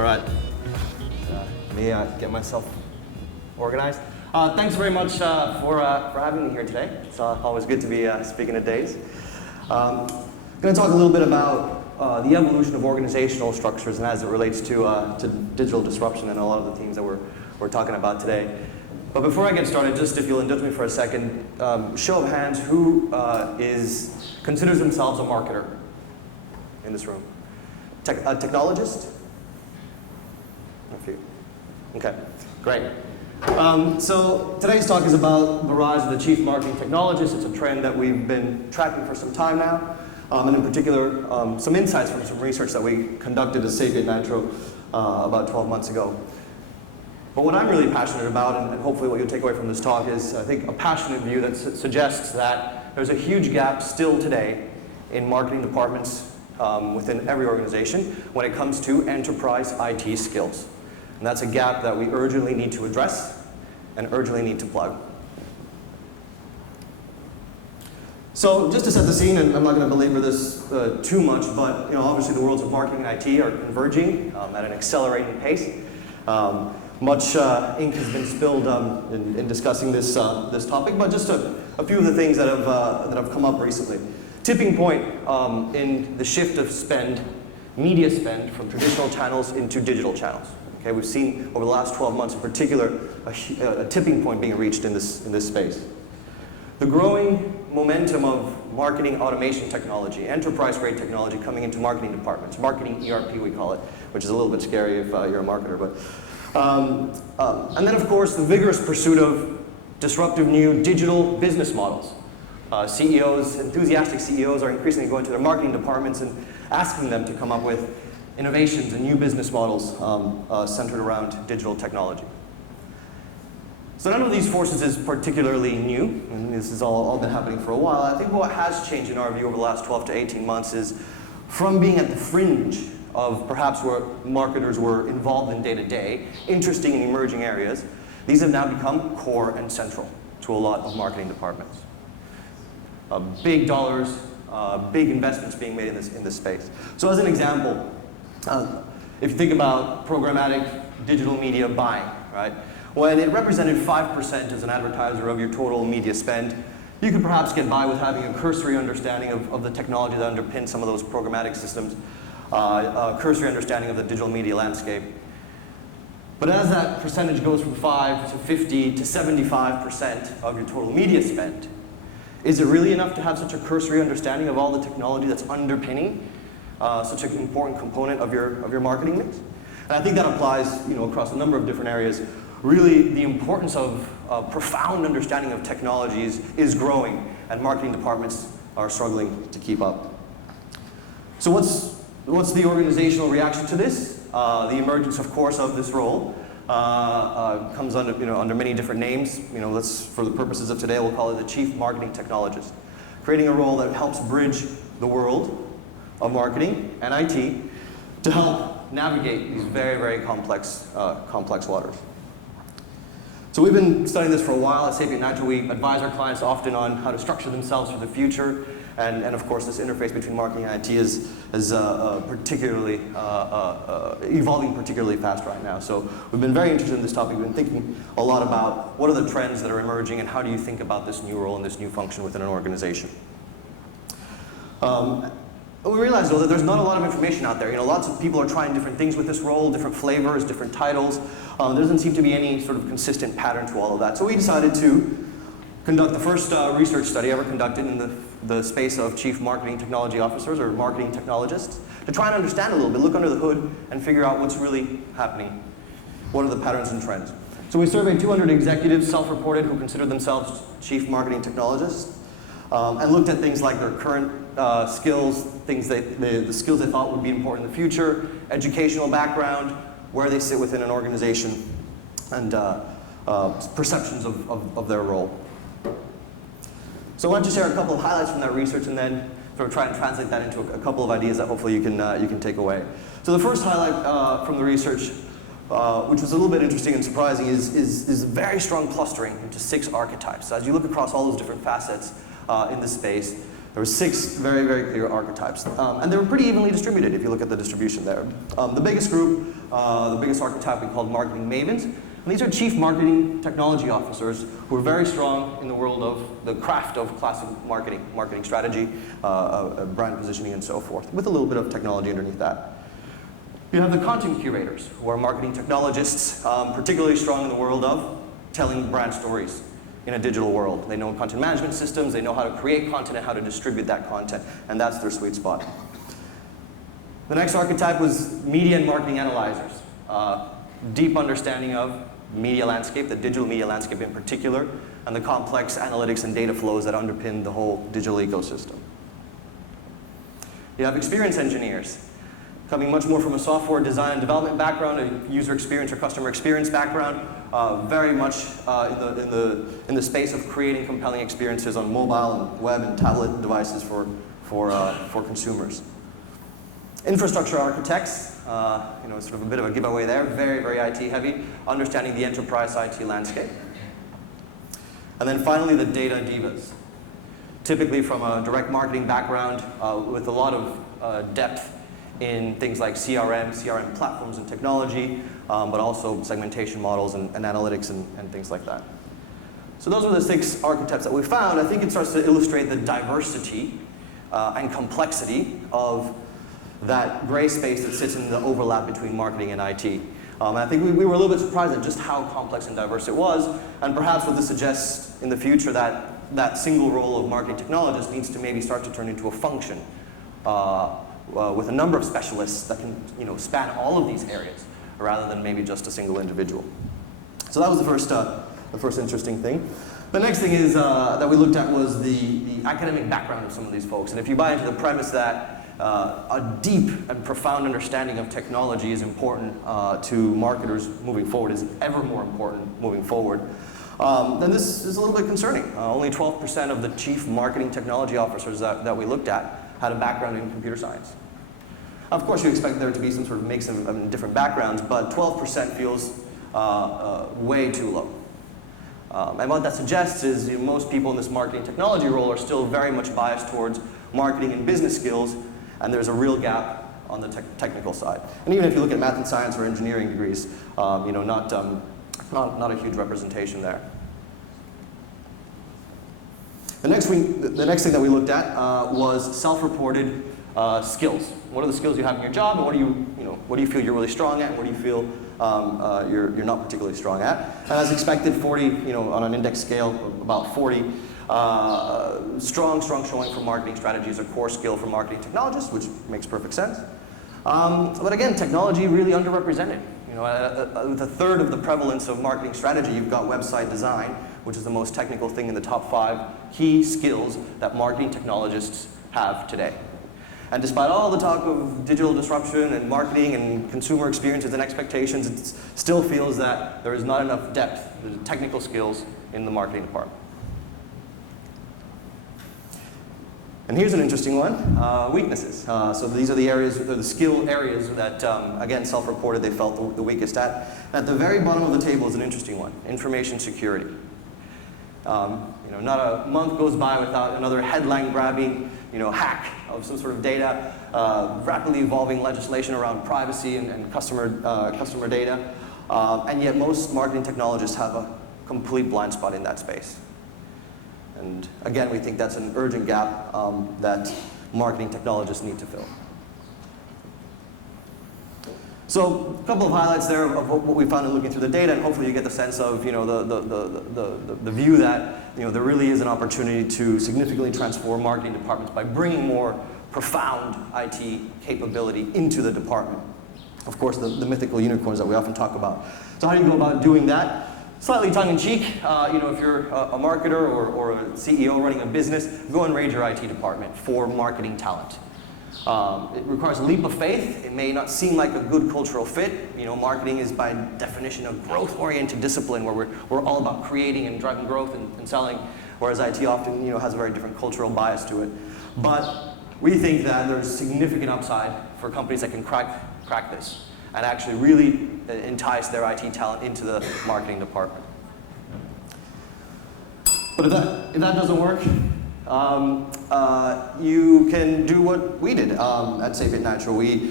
All right. Let me get myself organized. Thanks very much for having me here today. It's always good to be speaking at Daze. I'm going to talk a little bit about the evolution of organizational structures and as it relates to digital disruption and a lot of the themes that we're talking about today. But before I get started, just if you'll indulge me for a second, show of hands, who considers themselves a marketer in this room? A technologist? A few. Okay, great. So today's talk is about the rise of the chief marketing technologist. It's a trend that we've been tracking for some time now, and in particular, some insights from some research that we conducted at SapientNitro about 12 months ago. But what I'm really passionate about, and hopefully what you'll take away from this talk, is I think a passionate view that suggests that there's a huge gap still today in marketing departments within every organization when it comes to enterprise IT skills. And that's a gap that we urgently need to address and urgently need to plug. So just to set the scene, and I'm not going to belabor this too much, but obviously the worlds of marketing and IT are converging at an accelerating pace. Much ink has been spilled in discussing this topic, but just a few of the things that have come up recently. Tipping point in the shift of spend, media spend, from traditional channels into digital channels. Okay, we've seen over the last 12 months in particular a tipping point being reached in this space. The growing momentum of marketing automation technology, enterprise-grade technology coming into marketing departments, marketing ERP we call it, which is a little bit scary if you're a marketer. And then of course the vigorous pursuit of disruptive new digital business models. Enthusiastic CEOs are increasingly going to their marketing departments and asking them to come up with innovations and new business models centered around digital technology. So none of these forces is particularly new, and this has all been happening for a while. I think what has changed in our view over the last 12 to 18 months is from being at the fringe of perhaps where marketers were involved in day-to-day, interesting and emerging areas, these have now become core and central to a lot of marketing departments. Big dollars, big investments being made in this space. So as an example, if you think about programmatic digital media buying, right? When it represented 5% as an advertiser of your total media spend, you could perhaps get by with having a cursory understanding of the technology that underpins some of those programmatic systems, a cursory understanding of the digital media landscape. But as that percentage goes from 5 to 50 to 75% of your total media spend, is it really enough to have such a cursory understanding of all the technology that's underpinning such an important component of your marketing mix? And I think that applies across a number of different areas. Really, the importance of profound understanding of technologies is growing, and marketing departments are struggling to keep up. So what's the organizational reaction to this? The emergence, of course, of this role comes under many different names. For the purposes of today, we'll call it the Chief Marketing Technologist, creating a role that helps bridge the world of marketing and IT to help navigate these very, very complex waters. So we've been studying this for a while. At SapientNitro, we advise our clients often on how to structure themselves for the future. And of course, this interface between marketing and IT is particularly evolving particularly fast right now. So we've been very interested in this topic. We've been thinking a lot about what are the trends that are emerging and how do you think about this new role and this new function within an organization. We realize, though, that there's not a lot of information out there. Lots of people are trying different things with this role, different flavors, different titles. There doesn't seem to be any sort of consistent pattern to all of that. So we decided to conduct the first research study ever conducted in the space of chief marketing technology officers or marketing technologists to try and understand a little bit, look under the hood, and figure out what's really happening. What are the patterns and trends? So we surveyed 200 executives, self-reported, who consider themselves chief marketing technologists, and looked at things like their current skills, the skills they thought would be important in the future, educational background, where they sit within an organization, and perceptions of their role. So I want to share a couple of highlights from that research and then sort of try and translate that into a couple of ideas that hopefully you can take away. So the first highlight from the research, which was a little bit interesting and surprising, is very strong clustering into 6 archetypes. So as you look across all those different facets in this space, There were 6 very, very clear archetypes. And they were pretty evenly distributed if you look at the distribution there. The biggest group, the biggest archetype we called marketing mavens. And these are chief marketing technology officers who are very strong in the world of the craft of classic marketing strategy, brand positioning, and so forth, with a little bit of technology underneath that. You have the content curators, who are marketing technologists, particularly strong in the world of telling brand stories in a digital world. They know content management systems, they know how to create content and how to distribute that content, and that's their sweet spot. The next archetype was media and marketing analyzers. Deep understanding of media landscape, the digital media landscape in particular, and the complex analytics and data flows that underpin the whole digital ecosystem. You have experience engineers, coming much more from a software design and development background, a user experience or customer experience background, very much in the space of creating compelling experiences on mobile and web and tablet devices for consumers. Infrastructure architects, sort of a bit of a giveaway there, very, very IT heavy, understanding the enterprise IT landscape. And then finally, the data divas, typically from a direct marketing background with a lot of depth in things like CRM platforms and technology, but also segmentation models and analytics and things like that. So those are the 6 archetypes that we found. I think it starts to illustrate the diversity and complexity of that gray space that sits in the overlap between marketing and IT. And I think we were a little bit surprised at just how complex and diverse it was, and perhaps what this suggests in the future that single role of marketing technologist needs to maybe start to turn into a function with a number of specialists that can span all of these areas, rather than maybe just a single individual. So that was the first interesting thing. The next thing is that we looked at was the academic background of some of these folks. And if you buy into the premise that a deep and profound understanding of technology is important to marketers moving forward, is ever more important moving forward, then this is a little bit concerning. Only 12% of the chief marketing technology officers that we looked at had a background in computer science. Of course, you expect there to be some sort of mix of different backgrounds, but 12% feels way too low. And what that suggests is most people in this marketing technology role are still very much biased towards marketing and business skills, and there's a real gap on the technical side. And even if you look at math and science or engineering degrees, not a huge representation there. The next thing that we looked at was self-reported skills. What are the skills you have in your job, and what do you feel you're really strong at, and what do you feel you're not particularly strong at? And as expected, 40, on an index scale, about 40. Strong showing for marketing strategy is a core skill for marketing technologists, which makes perfect sense. But again, technology really underrepresented. With a third of the prevalence of marketing strategy, you've got website design, which is the most technical thing in the top 5 key skills that marketing technologists have today. And despite all the talk of digital disruption and marketing and consumer experiences and expectations, it still feels that there is not enough depth, the technical skills in the marketing department. And here's an interesting one, weaknesses. So these are the areas, the skill areas that, again, self-reported they felt the weakest at. At the very bottom of the table is an interesting one, information security. Not a month goes by without another headline-grabbing, hack of some sort of data, rapidly evolving legislation around privacy and customer data, and yet most marketing technologists have a complete blind spot in that space. And again, we think that's an urgent gap that marketing technologists need to fill. So a couple of highlights there of what we found in looking through the data, and hopefully you get the sense of the view that there really is an opportunity to significantly transform marketing departments by bringing more profound IT capability into the department. Of course, the mythical unicorns that we often talk about. So how do you go about doing that? Slightly tongue-in-cheek, if you're a marketer or a CEO running a business, go and raid your IT department for marketing talent. It requires a leap of faith. It may not seem like a good cultural fit. Marketing is by definition a growth-oriented discipline where we're all about creating and driving growth and selling, whereas IT often has a very different cultural bias to it. But we think that there's significant upside for companies that can crack this and actually really entice their IT talent into the marketing department. But if that doesn't work, you can do what we did at SapientNitro.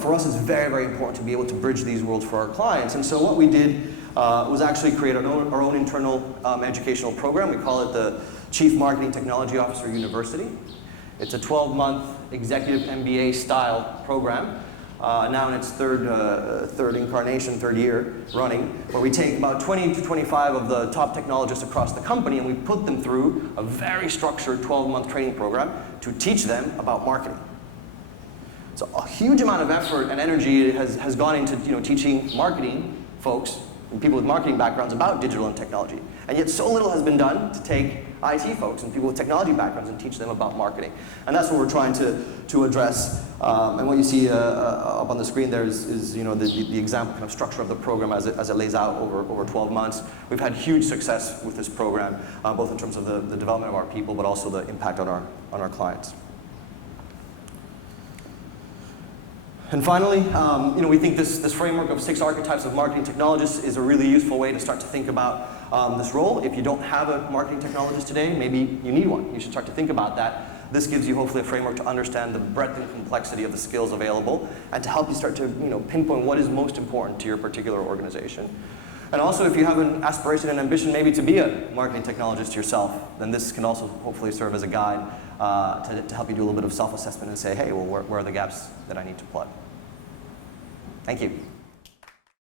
For us, it's very, very important to be able to bridge these worlds for our clients. And so what we did was actually create our own internal educational program. We call it the Chief Marketing Technology Officer University. It's a 12-month executive MBA style program, now in its third incarnation, third year running, where we take about 20 to 25 of the top technologists across the company and we put them through a very structured 12-month training program to teach them about marketing. So a huge amount of effort and energy has gone into teaching marketing folks and people with marketing backgrounds about digital and technology. And yet so little has been done to take IT folks and people with technology backgrounds and teach them about marketing. And that's what we're trying to address. And what you see up on the screen there is the example kind of structure of the program as it lays out over 12 months. We've had huge success with this program, both in terms of the development of our people, but also the impact on our clients. And finally, we think this framework of 6 archetypes of marketing technologists is a really useful way to start to think about this role. If you don't have a marketing technologist today, maybe you need one. You should start to think about that. This gives you hopefully a framework to understand the breadth and complexity of the skills available and to help you start to pinpoint what is most important to your particular organization. And also, if you have an aspiration and ambition maybe to be a marketing technologist yourself, then this can also hopefully serve as a guide to help you do a little bit of self-assessment and say, hey, well, where are the gaps that I need to plug? Thank you.